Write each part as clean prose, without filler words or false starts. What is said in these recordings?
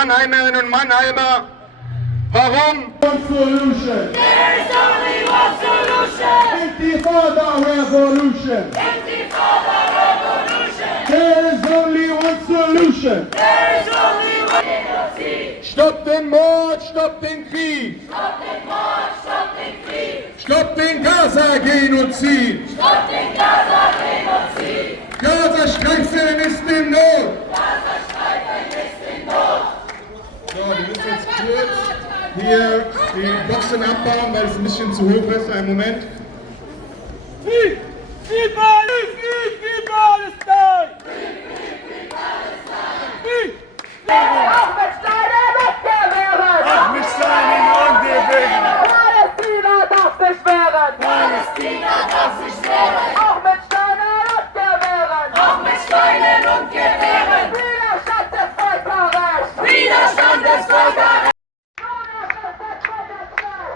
Mannheimerinnen und Mannheimer. Warum? One solution. There is only one solution. Intifada revolution. Intifada revolution. There is only one solution. There is only one Genozid. Stoppt den Mord, stoppt den Krieg. Stopp den Mord, stopp den Krieg. Stoppt den Gaza-Genozid. Stopp den Gaza-Genozid. Gazastreifen ist in Not. Gazastreifen ist in Not. So, wir müssen jetzt kurz hier die Boxen abbauen, weil es ein bisschen zu hoch ist. Einen Moment. Free Palestine! Free! Ahmed Steiner weggewehren! Ahmed Steiner weggewehren! Palästina darf nicht wehren! Palästina darf nicht wehren! Ahmed Steiner weggewehren! Ahmed Steiner und Gewehren! Widerstand des Völkerrechts! Widerstand des Völkerrechts!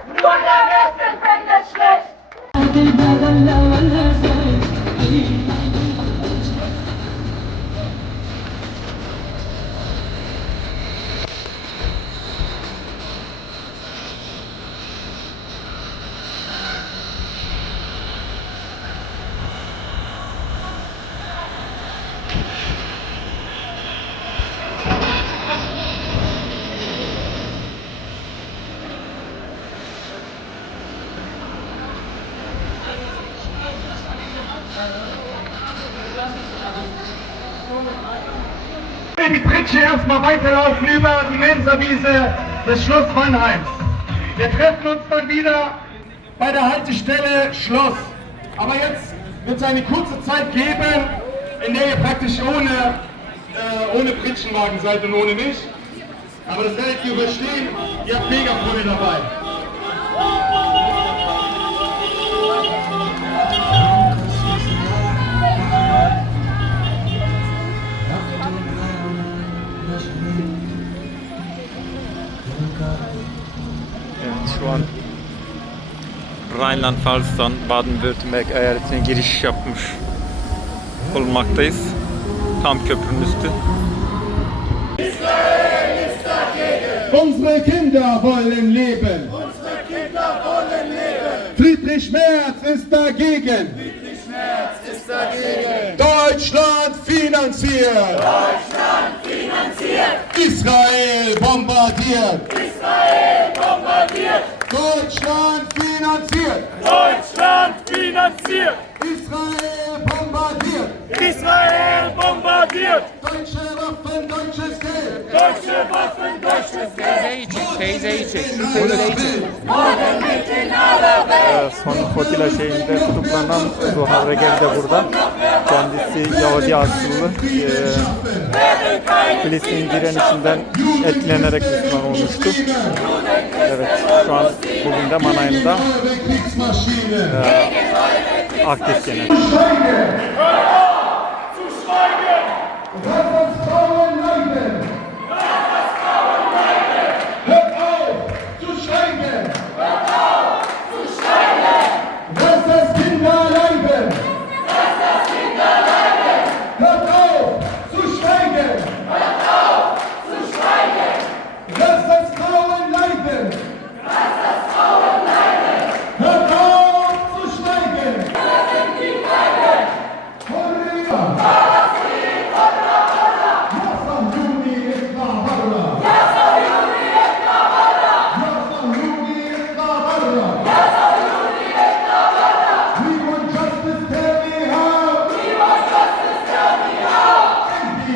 Nur der Westen findet schlecht! Die Pritsche erstmal weiterlaufen über die Mensawiese des Schloss Mannheims. Wir treffen uns dann wieder bei der Haltestelle Schloss. Aber jetzt wird es eine kurze Zeit geben, in der ihr praktisch ohne Pritschenwagen seid und ohne mich. Aber das werdet ihr überstehen. Ihr habt Megafone dabei. Evet, şu an Rheinland-Pfalz'dan Baden-Württemberg eyaletine giriş yapmış bulunmaktayız. Tam köprünün üstü. Unsere Kinder wollen leben. Unsere Kinder wollen leben! Friedrich Merz ist dagegen. Friedrich Merz ist dagegen! Deutschland finanziert. Deutschland finanziert! Israel bombardiert. Israel bombardiert! Deutschland finanziert. Deutschland finanziert! Israel bombardiert. Israel bombardiert! Deutsche Waffen, deutsches Geld. Deutsche Waffen, deutsches Geld! Son Fotila şehrinde tutuklanan Zuhal Regev de burada. Kendisi Yahudi asıllı. Filistin direnişinden etkilenerek Müslüman olmuştu. Evet, şu an bugün de Mannheim'da aktif gene. Zu schweigen! Lass uns Frauen leiden. Hört auf zu schweigen. Lass das Kinder leiden. Hört auf zu schweigen. Lass das Frauen leiden. Hört auf zu schweigen.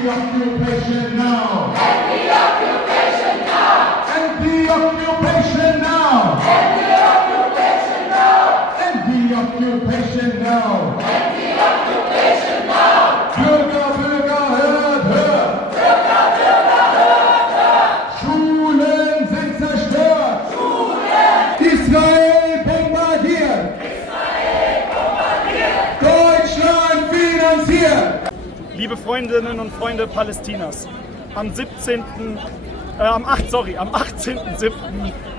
Occupation now! End the occupation now! End the occupation now! End the occupation now! End the occupation now! End the occupation now! Bürger, Bürger, hört, hört! Bürger, Bürger, hört, hört! Schulen sind zerstört! Schulen! Israel bombardiert! Israel bombardiert! Deutschland finanziert! Liebe Freundinnen und Freunde Palästinas, am 18.07.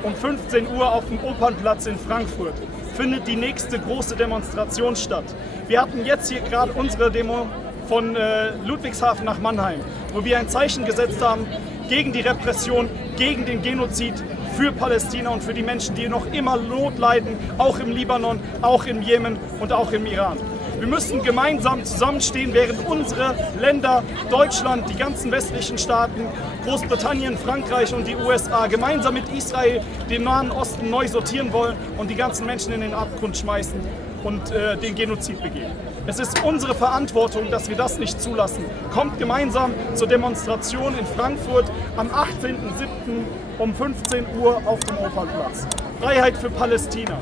um 15 Uhr auf dem Opernplatz in Frankfurt findet die nächste große Demonstration statt. Wir hatten jetzt hier gerade unsere Demo von Ludwigshafen nach Mannheim, wo wir ein Zeichen gesetzt haben gegen die Repression, gegen den Genozid, für Palästina und für die Menschen, die noch immer Not leiden, auch im Libanon, auch im Jemen und auch im Iran. Wir müssen gemeinsam zusammenstehen, während unsere Länder, Deutschland, die ganzen westlichen Staaten, Großbritannien, Frankreich und die USA gemeinsam mit Israel den Nahen Osten neu sortieren wollen und die ganzen Menschen in den Abgrund schmeißen und den Genozid begehen. Es ist unsere Verantwortung, dass wir das nicht zulassen. Kommt gemeinsam zur Demonstration in Frankfurt am 18.07. um 15 Uhr auf dem Opernplatz. Freiheit für Palästina.